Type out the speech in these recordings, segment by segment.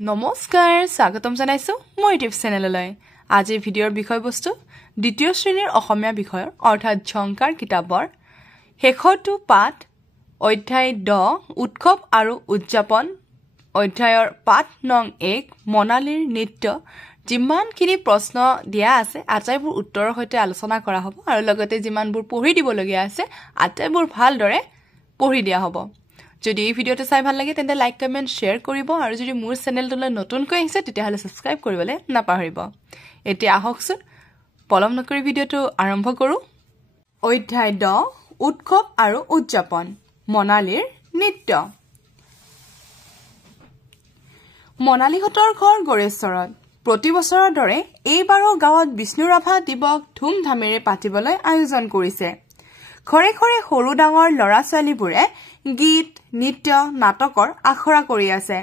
নমস্কাৰ স্বাগতম জনাইছো মই ইউটিউব চেনেললৈ আজি ভিডিঅ'ৰ বিষয়বস্তু দ্বিতীয় শ্ৰেণীৰ অসমীয়া বিষয়ৰ অৰ্থাৎ ঝংকাৰ কিতাপৰ শেষৰটো পাঠ অধ্যায় 10 উৎসৱ আৰু উদযাপন অধ্যায়ৰ পাঠ নং 1 মনালীৰ নৃত্য যিমানখিনি প্ৰশ্ন দিয়া আছে আটাইবোৰ উত্তৰৰ সৈতে আলোচনা কৰা হ'ব আৰু লগতে যিমানবোৰ পঢ়ি দিবলগীয়া আছে আটাইবোৰ ভালদৰে পঢ়ি দিয়া হ'ব যদি এই ভিডিওটো চাই ভাল লাগে তেন্তে লাইক কমেন্ট শেয়াৰ কৰিব আৰু যদি মোৰ চেনেলটোলৈ নতুনকৈ আহিছে তেতিয়াহলে সাবস্ক্ৰাইব কৰিবলৈ নাপাহৰিব এতিয়া আহকচোন পলম নকৰি ভিডিওটো আৰম্ভ কৰো অধ্যায় 10 উৎসৱ আৰু উদযাপন মনালীৰ নৃত্য মনালীহতৰ ঘৰ গৰেশ্বৰত প্ৰতি বছৰৰ দৰে এইবাৰো গাঁৱত বিষ্ণুৰাভা দিৱস ধুমধামেৰে পাতিবলৈ আয়োজন কৰিছে ঘৰে ঘৰে সৰু ডাঙৰ লৰা ছোৱালীবোৰে গীত নৃত্য নাটকৰ আখৰা কৰি আছে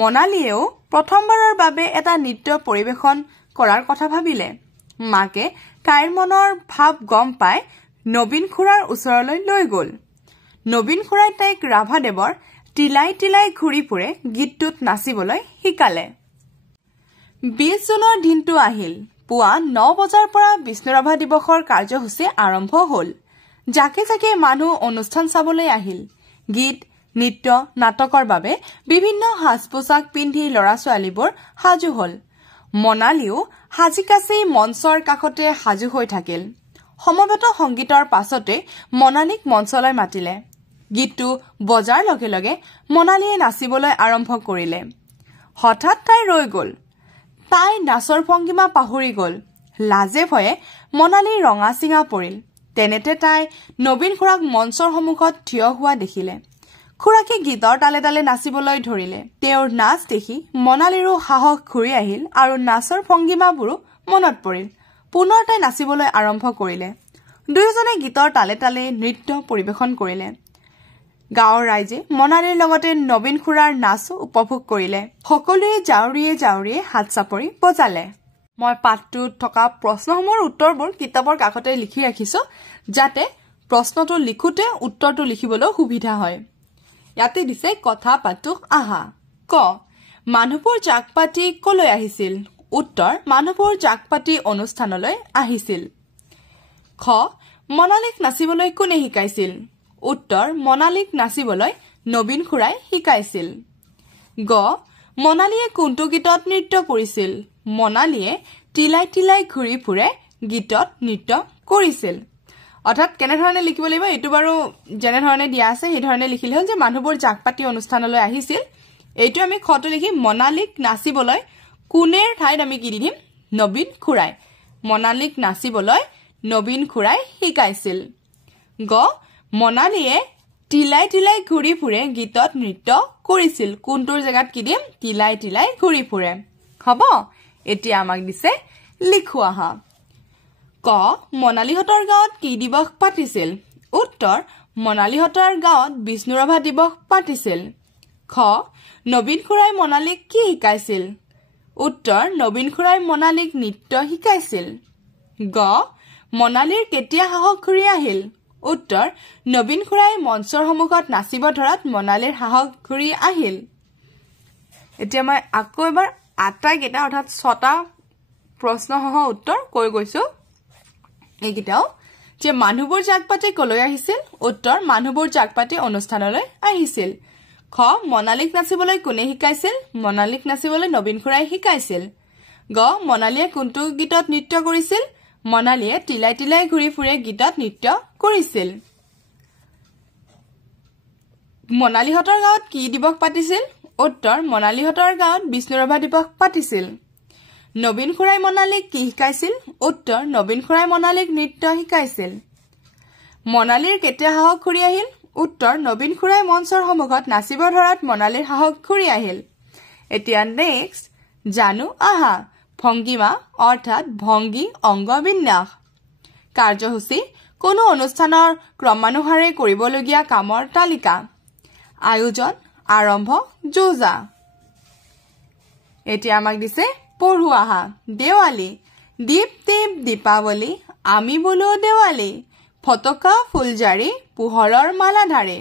মনালীয়েও প্ৰথমবাৰৰ বাবে এটা নৃত্য পৰিবেশন কৰাৰ কথা ভাবিলে মাকে তাইৰ মনৰ ভাৱ গম পাই নবীন খুৰাৰ ওচৰলৈ লৈ গল নবীন খুৰাই তাইক ৰাভাদেৱৰ তিলাই তিলাই ঘূৰি ফুৰে গীতটোত নাচিবলৈ শিকালে 20 জুনৰ দিনটো আহিল পুৱা 9 বজাৰ পৰা বিষ্ণুৰাভা দিৱসৰ কাৰ্যসূচী আৰম্ভ হল জাকে জাকে মানুহ অনুষ্ঠান চাবলৈ আহিল গীত নৃত্য নাটকৰ বাবে বিভিন্ন সাজ পোছাক পিন্ধি লৰা ছোৱালীবোৰ সাজু হল মনালীও হাজিকাছি মঞ্চৰ কাষতে সাজু হৈ থাকিল সমবেত সংগীতৰ পাছতে মনালীক মঞ্চলৈ মাতিলে গীতটো বজাৰ লগে লগে মনালীয়ে নাচিবলৈ আৰম্ভ কৰিলে হঠাৎ তাই ৰৈ গল তাই নাচৰ ভংগিমা পাহৰি গল লাজে ভয়ে মনালী ৰঙা চিঙা পৰিল তেনেতে তাই নবীন খুৰাক মঞ্চৰ সন্মুখত থিয় হোৱা দেখিলে খুৰাকে গীতৰ তালে তালে নাচিবলৈ ধৰিলে তেওঁৰ নাচ দেখি মনালীৰো সাহস ঘূৰি আহিল আৰু নাচৰ ভংগিমাবোৰো মনত পৰিল পুনৰ তাই নাচিবলৈ আৰম্ভ কৰিলে দুয়োজনে গীতৰ তালে তালে নৃত্য পৰিবেশন কৰিলে গাঁৱৰ ৰাইজে মনালীৰ লগতে নবীন খুৰাৰ নাচ উপভোগ কৰিলে সকলোৱে জাউৰিয়ে জাউৰিয়ে হাত চাপৰি বজালে মই পাঠটোত থকা প্ৰশ্নসমূহৰ উত্তৰবোৰ কিতাপৰ কাষতে লিখি ৰাখিছো যাতে প্ৰশ্নটো লিখোতে উত্তৰটো লিখিবলৈ সুবিধা হয় ইয়াতে দিছে কথা পাতো আহা ক মানুহবোৰ জাকপাতি কলৈ আহিছিল উত্তৰ মানুহবোৰ জাকপাতি অনুষ্ঠানলৈ আহিছিল খ মনালীক নাচিবলৈ কোনে শিকাইছিল উত্তৰ মনালীক নাচিবলৈ নবীন খুৰাই শিকাইছিল গ মনালীয়ে কোনটো গীতত নৃত্য কৰিছিল মনালীয়ে তিলাই তিলাই ঘূৰি ফুৰে গীতত নৃত্য কৰিছিল অৰ্থাৎ কেনে ধৰণে লিখিব লাগিব এটো বাৰু যেনে ধৰণে দিয়া আছে সেই ধৰণে লিখিলে হ'ল যে মানুহবোৰ জাকপাতি অনুষ্ঠানলৈ আহিছিল এইটো আমি খটো লিখি মনালীক নাচিবলৈ কোনেৰ ঠাইত আমি কি দিম নবীন খুৰাই মনালীক নাচিবলৈ নবীন খুৰাই শিকাইছিল গ মনালীয়ে তিলাই তিলাই ঘূৰি ফুৰে গীতত নৃত্য কৰিছিল কোনটোৰ জাগাত কি দিম তিলাই তিলাই ঘূৰি ফুৰে হ'ব এতিয়া আমাক দিছে লিখোৱা হা ক মনালীহতৰ গাঁৱত কি দিৱস পাতিছিল উত্তৰ মনালীহতৰ গাঁৱত বিষ্ণুৰাভা দিৱস পাতিছিল খ নবীন খুৰাই মনালীক কি শিকাইছিল উত্তৰ নবীন খুৰাই মনালীক নৃত্য শিকাইছিল গ মনালীৰ কেতিয়া সাহস ঘূৰি আহিল উত্তৰ নবীন খুৰাই মঞ্চৰ সন্মুখত নাচিব ধৰাত মনালীৰ সাহস ঘূৰি আহিল এতিয়া মই আকৌ এবাৰ আটাইকেইটা অৰ্থাৎ 6টা প্ৰশ্নসহ উত্তৰ কৈ গৈছো এইকেইটাও যে মানুহবোৰ জাকপাতি কলৈ আহিছিল উত্তৰ মানুহবোৰ জাকপাতি অনুষ্ঠানলৈ আহিছিল খ মনালীক নাচিবলৈ কোনে শিকাইছিল মনালীক নাচিবলৈ নবীন খুৰাই শিকাইছিল গ মনালীয়ে কোনটো গীতত নৃত্য কৰিছিল মনালীয়ে তিলাই তিলাই ঘূৰি ফুৰে গীতত নৃত্য কৰিছিল মনালীহতৰ গাঁৱত কি দিৱস পাতিছিল উত্তৰ মনালীহতৰ গাঁৱত বিষ্ণুৰাভা দিৱস পাতিছিল নবীন খুৰাই মনালীক কি শিকাইছিল উত্তৰ নবীন খুৰাই মনালীক নৃত্য শিকাইছিল মনালীৰ কেতিয়া সাহস ঘূৰি আহিল উত্তৰ নবীন খুৰাই মঞ্চৰ সন্মুখত নাচিব ধৰাত মনালীৰ সাহস ঘূৰি আহিল এতিয়া নেক্সট জানো আহা ভংগিমা অৰ্থাৎ ভংগী অংগ বিন্যাস কাৰ্যসূচী কোনো অনুষ্ঠানৰ ক্ৰমানুসাৰে কৰিবলগীয়া কামৰ তালিকা আয়োজন আৰম্ভ যোজা এতিয়া আমাক দিছে পঢ়ুৱা হা দেৱালী দীপ দীপ দীপাৱলী আমি বোলো দেৱালী ফটকা ফুলজাৰি পোহৰৰ মালা ধাৰে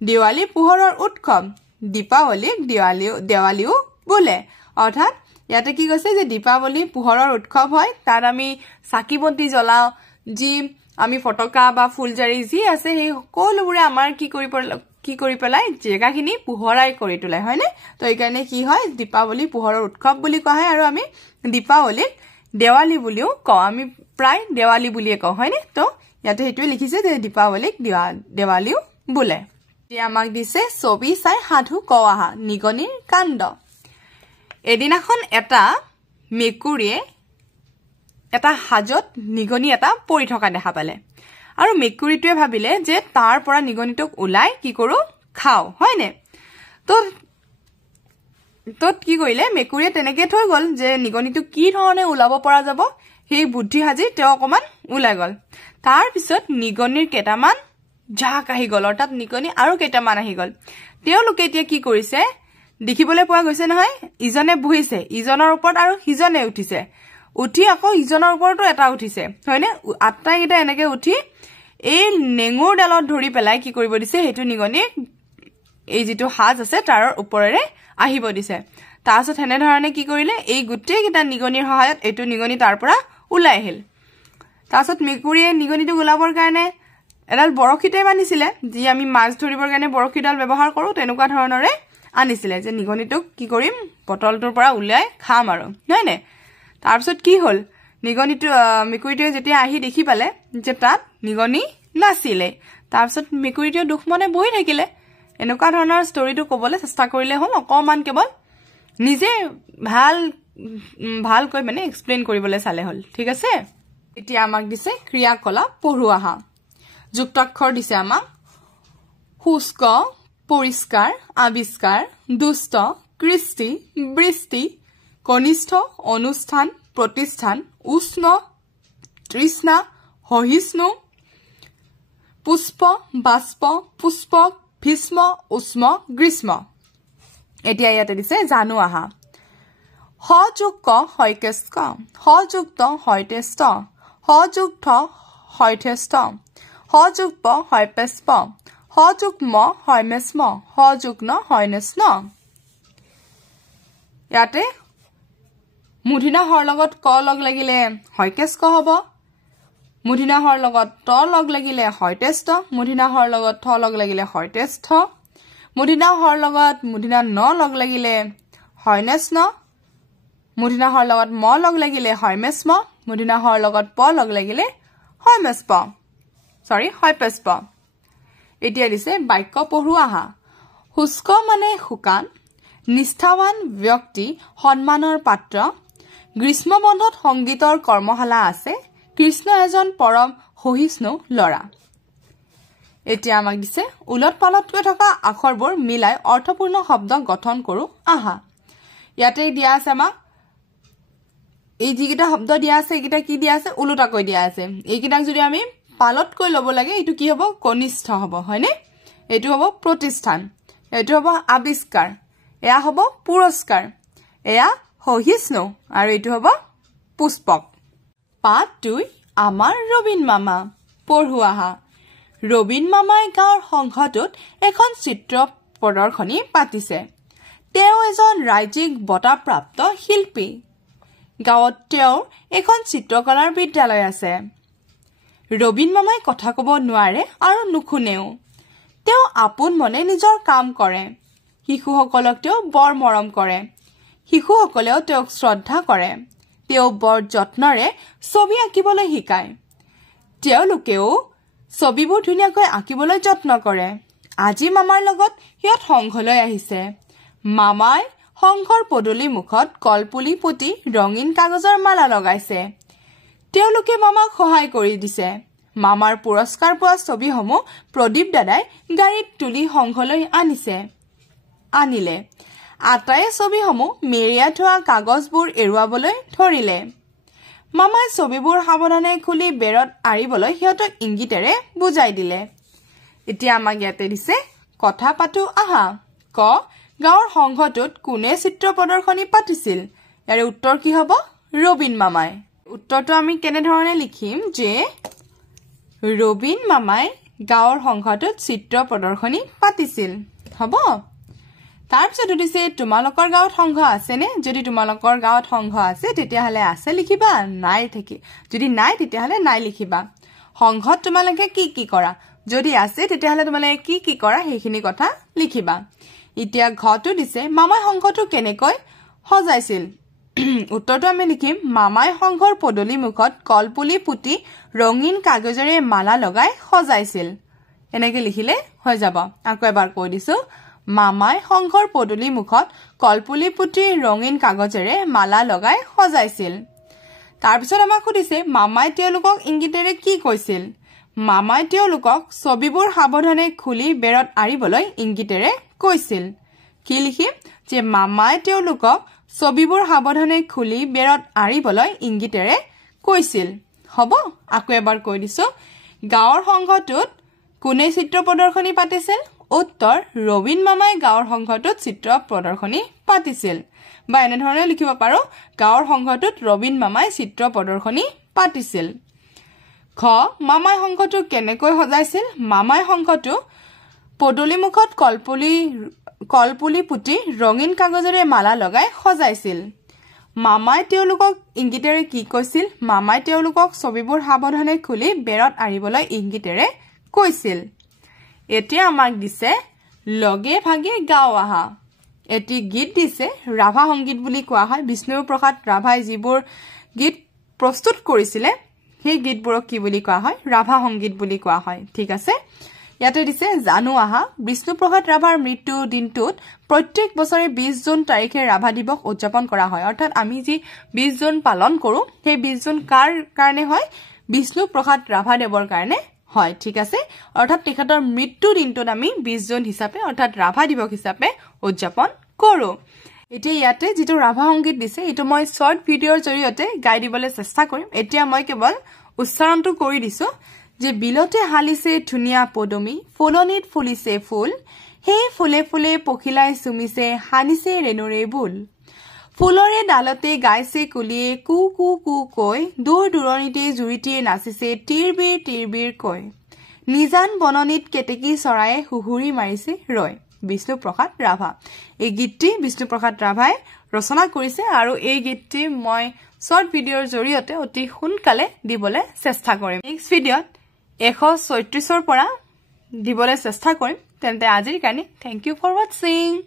দেৱালী পোহৰৰ উৎসৱ দীপাৱলীক দেৱালীও বোলে অৰ্থাৎ ইয়াতে কি কৈছে যে দীপাৱলী পোহৰৰ উৎসৱ হয় তাত আমি চাকি বন্তি জ্বলাও যি আমি ফটকা বা ফুলজাৰি যি আছে সেই সকলোবোৰে আমাৰ কি কৰি পেলাই জেগাখিনি পোহৰাই কৰি তোলাই হয়নে তো এই কাৰণে কি হয় দীপাৱলী পোহৰৰ উৎসৱ বুলি কোৱা হয় আৰু আমি দীপাৱলীক দেৱালী বুলিও কওঁ আমি প্ৰায় দেৱালী বুলিয়ে কওঁ হয়নে তো ইয়াতে হেতুৱে লিখিছে যে দীপাৱলীক দেৱালীও বোলে এতিয়া আমাক দিছে ছবি চাই সাধু কওঁ আহা নিগনিৰ কাণ্ড এদিনাখন এটা মেকুৰীয়ে এটা হাজত নিগনি এটা পৰি থকা দেখা পালে আৰু মেকুৰীটোৱে ভাবিলে যে তাৰ পৰা নিগনিটোক ওলাই কি কৰো খাও হয়নে তো কি কৰিলে মেকুৰীয়ে তেনেকে থৈ গল যে নিগনিটো কি ধৰণে ওলাব পৰা যাব সেই বুদ্ধি হাজি তেওঁ অকমান ওলাই গল তাৰ পিছত নিগনিৰ কেটামান জাক আহি গল অৰ্থাৎ নিগনি আৰু কেটামান আহি গল তেওঁলোকে এতিয়া কি কৰিছে দেখিবলৈ পোৱা গৈছে নহয় ইজনে বহিছে ইজনৰ ওপৰত আৰু সিজনে উঠিছে উঠি আকৌ ইজনৰ ওপৰতো এটা উঠিছে হয়নে আটাইকেইটা এনেকে উঠি এই নেঙুৰ ডালত ধৰি পেলাই কি কৰিব দিছে হেতু নিগনি এই যেটো হাজ আছে তাৰ ওপৰেৰে আহিব দিছে তাৰছত হেনে ধৰণে কি কৰিলে এই গুটেই কিটা নিগনিৰ সহায়ত এটো নিগনি তাৰ পৰা ওলাই আহিল তাৰছত মেকুৰীয়ে নিগনিটো গোলাবৰ কাৰণে এডাল বৰশীতে বান্ধিছিলে যি আমি মাছ ধৰিবৰ কাৰণে বৰশীডাল ব্যৱহাৰ কৰো তেনেকুৱা ধৰণৰে আনিছিলে যে নিগনিটোক কি কৰিম বটলটোৰ পৰা উলাই খাম আৰু হয়নে তাৰপিছত কি হল নিগনিটো মেকুৰীটোৱে যেতিয়া আহি দেখি পালে যে তাত নিগনি নাছিলে তাৰপিছত মেকুৰীটোৱে দুখ মনে বহি থাকিলে এনেকুৱা ধৰণৰ ষ্টৰীটো ক'বলৈ চেষ্টা কৰিলে হল অকমান কেৱল নিজে ভালকৈ মানে এক্সপ্লেইন কৰিবলৈ চালে হল ঠিক আছে এতিয়া আমাক দিছে ক্ৰিয়াকলাপ পঢ়ুৱা হা যুক্তাক্ষৰ দিছে আমাক শুষ্ক পৰিষ্কাৰ আবিষ্কাৰ দুষ্ট কৃষ্টি বৃষ্টি কনিষ্ঠ অনুষ্ঠান প্ৰতিষ্ঠান উষ্ণ তৃষ্ণা সহিষ্ণু পুষ্প বাষ্প পুষ্পক ভীষ্ম উষ্ম গ্ৰীষ্ম এতিয়া ইয়াতে দিছে জানো আহা সযুক্ত হৈকেষ্ট সযুক্ত হৈতেষ্ট সযুক্ত হৈথেষ্ট সযুক্ত হৈপেস্প সযুগ্ম হৈমেস্ম সযুগ্ন হৈনেস্ন ইয়াতে মুধিনা হৰ লগত ক লগ লাগিলে হৈকেষ্ট হ'ব মুধিনা হৰ লগত ত লগ লাগিলে হৈতেষ্ট মুধিনা হৰ লগত থ লগ লাগিলে হৈতেষ্ঠ মুধিনা হৰ লগত মুধিনা ন লগ লাগিলে হৈনেস্ন মুধিনা হৰ লগত ম লগ লাগিলে হৈমেস্ম মুধিনা হৰ লগত প লগ লাগিলে হৈমেস্প হৈপেস্প এতিয়া দিছে বাক্য পঢ়ুৱা হা শুষ্ক মানে শুকান নিষ্ঠাৱান ব্যক্তি সন্মানৰ পাত্ৰ গ্ৰীষ্ম বন্ধত সংগীতৰ কৰ্মশালা আছে কৃষ্ণ এজন পৰম সহিষ্ণু লৰা এতিয়া আমাক দিছে উলট পালটকৈ থকা আখৰবোৰ মিলাই অৰ্থপূৰ্ণ শব্দ গঠন কৰো আহা ইয়াতে দিয়া আছে আমাক এই যিকেইটা শব্দ দিয়া আছে এইকেইটা কি দিয়া আছে উলটাকৈ দিয়া আছে এইকেইটাক যদি আমি পালটকৈ ল'ব লাগে এইটো কি হ'ব কনিষ্ঠ হ'ব হয়নে এইটো হ'ব প্ৰতিষ্ঠান এইটো হ'ব আবিষ্কাৰ এয়া হ'ব পুৰস্কাৰ এয়া সহিষ্ণু আৰু এইটো হ'ব পুষ্পক পাঠ 2 আমাৰ ৰবিন মামা পঢ়ুৱা হা ৰবিন মামাই গাঁৱৰ সংঘটোত এখন চিত্ৰ প্ৰদৰ্শনী পাতিছে তেওঁ এজন ৰাজ্যিক বঁটাপ্ৰাপ্ত শিল্পী গাঁৱত তেওঁৰ এখন চিত্ৰকলাৰ বিদ্যালয় আছে ৰবিন মামাই কথা ক'ব নোৱাৰে আৰু নুশুনেও তেওঁ আপোন মনে নিজৰ কাম কৰে শিশুসকলক তেওঁ বৰ মৰম কৰে শিশুসকলেও তেওঁক শ্ৰদ্ধা কৰে তেওঁ বৰ যত্নৰে ছবি আঁকিবলৈ শিকায় তেওঁলোকেও ছবিবোৰ ধুনীয়াকৈ আঁকিবলৈ যত্ন কৰে আজি মামাৰ লগত সিহঁত সংঘলৈ আহিছে মামাই সংঘৰ পদূলি মুখত কলপুলি পুতি ৰঙীন কাগজৰ মালা লগাইছে তেওঁলোকে মামাক সহায় কৰি দিছে মামাৰ পুৰস্কাৰ পোৱা ছবিসমূহ প্ৰদীপ দাদাই গাড়ীত তুলি সংঘলৈ আনিলে আটায়ে ছবিসমূহ মেৰিয়াই থোৱা কাগজবোৰ এৰুৱাবলৈ ধৰিলে মামাই ছবিবোৰ সাৱধানে খুলি বেৰত আৰিবলৈ সিহঁতক ইংগিতেৰে বুজাই দিলে এতিয়া আমাক ইয়াতে দিছে কথা পাতো আহা ক গাঁৱৰ সংঘটোত কোনে চিত্ৰ প্ৰদৰ্শনী পাতিছিল ইয়াৰ উত্তৰ কি হ'ব ৰবিন মামাই উত্তৰটো আমি কেনে ধৰণে লিখিম যে ৰবিন মামাই গাঁৱৰ সংঘটোত চিত্ৰ প্ৰদৰ্শনী পাতিছিল হ'ব তাৰপিছত দিছে তোমালোকৰ গাঁৱত সংঘ আছেনে যদি তোমালোকৰ গাঁৱত সংঘ আছে তেতিয়াহলে আছে লিখিবা নাই থাকি যদি নাই তেতিয়াহলে নাই লিখিবা সংঘত তোমালোকে কি কি কৰা যদি আছে তেতিয়াহলে তোমালোকে কি কি কৰা সেইখিনি কথা লিখিবা এতিয়া ঘটো দিছে মামাই সংঘটো কেনেকৈ সজাইছিল উত্তৰটো আমি লিখিম মামাই সংঘৰ পদলি মুখত কলপুলি পুতি ৰঙীন কাগজেৰে মালা লগাই সজাইছিল এনেকৈ লিখিলে হৈ যাব আকৌ এবাৰ কৈ দিছো মামাই সংঘৰ পদলি মুখত কলপুলি পুতি ৰঙীন কাগজেৰে মালা লগাই সজাইছিল তাৰপিছত আমাক সুধিছে মামাই তেওঁলোকক ইংগিতেৰে কি কৈছিল মামাই তেওঁলোকক ছবিবোৰ সাৱধানে খুলি বেৰত আৰিবলৈ ইংগিতেৰে কৈছিল কি লিখিম যে মামাই তেওঁলোকক ছবিবোৰ সাৱধানে খুলি বেৰত আৰিবলৈ ইংগিতেৰে কৈছিল হ'ব আকৌ এবাৰ কৈ দিছো গাঁৱৰ সংঘটোত কোনে চিত্ৰ প্ৰদৰ্শনী পাতিছিল উত্তৰ ৰবীন মামাই গাঁৱৰ সংঘটোত চিত্ৰ প্ৰদৰ্শনী পাতিছিল বা এনে ধৰণে লিখিব পাৰো গাঁৱৰ সংঘটোত ৰবীন মামাই চিত্ৰ প্ৰদৰ্শনী পাতিছিল খ মামাই সংঘটো কেনেকৈ সজাইছিল মামাই সংঘটো পদলি মুখত কলপুলি পুতি ৰঙীন কাগজেৰে মালা লগাই সজাইছিল মামাই তেওঁলোকক ইংগিতেৰে কি কৈছিল মামাই তেওঁলোকক ছবিবোৰ সাৱধানে খুলি বেৰত আৰিবলৈ ইংগিতেৰে কৈছিল এতিয়া আমাক দিছে লগে ভাগে গাঁও আহা এটি গীত দিছে ৰাভা সংগীত বুলি কোৱা হয় বিষ্ণুপ্ৰসাদ ৰাভাই যিবোৰ গীত প্ৰস্তুত কৰিছিলে সেই গীতবোৰক কি বুলি কোৱা হয় ৰাভা সংগীত বুলি কোৱা হয় ঠিক আছে ইয়াতে দিছে জানু আহা বিষ্ণুপ্ৰসাদ ৰাভাৰ মৃত্যু দিনটোত প্ৰত্যেক বছৰে 20 জুন তাৰিখে ৰাভা দিৱস উদযাপন কৰা হয় অৰ্থাৎ আমি যি 20 জুন পালন কৰো সেই 20 জুন কাৰ কাৰণে হয় বিষ্ণুপ্ৰসাদ ৰাভাদেৱৰ কাৰণে হয় ঠিক আছে অৰ্থাৎ তেখেতৰ মৃত্যু দিনটোত আমি 20 জুন হিচাপে অৰ্থাৎ ৰাভা দিৱস হিচাপে উদযাপন কৰো এতিয়া ইয়াতে যেটো ৰাভা সংগীত দিছে এটো মই শৰ্ট ভিডিওৰ জৰিয়তে গাই দিবলৈ চেষ্টা কৰিম এতিয়া মই কেৱল উচ্চাৰণটো কৰি দিছো যে বিলতে হালিছে ধুনিয়া পদমি ফুলনিত ফুলিছে ফুল হে ফুলে ফুলে পখিলাই সুমিছে হানিছে ৰেনুৰে বুল ফুলৰে ডালতে গাইছে কুলিয়ে কু কু কু কৈ দূৰ দূৰণিতে জুৰিটিয়ে নাচিছে টিৰবিৰ কৈ নিজান বননিত কেতেকী চৰায়ে হুহুৰি মাৰিছে ৰয় বিষ্ণুপ্ৰসাদ ৰাভা এই গীতটি বিষ্ণুপ্ৰসাদ ৰাভাই ৰচনা কৰিছে আৰু এই গীতটি মই শৰ্ট ভিডিওৰ জৰিয়তে অতি সোনকালে দিবলৈ চেষ্টা কৰিম নেক্সট ভিডিওত 136 পৰা দিবলৈ চেষ্টা কৰিম তেন্তে আজিৰ কাৰণে থ্যাংক ইউ ফৰ ওয়াচিং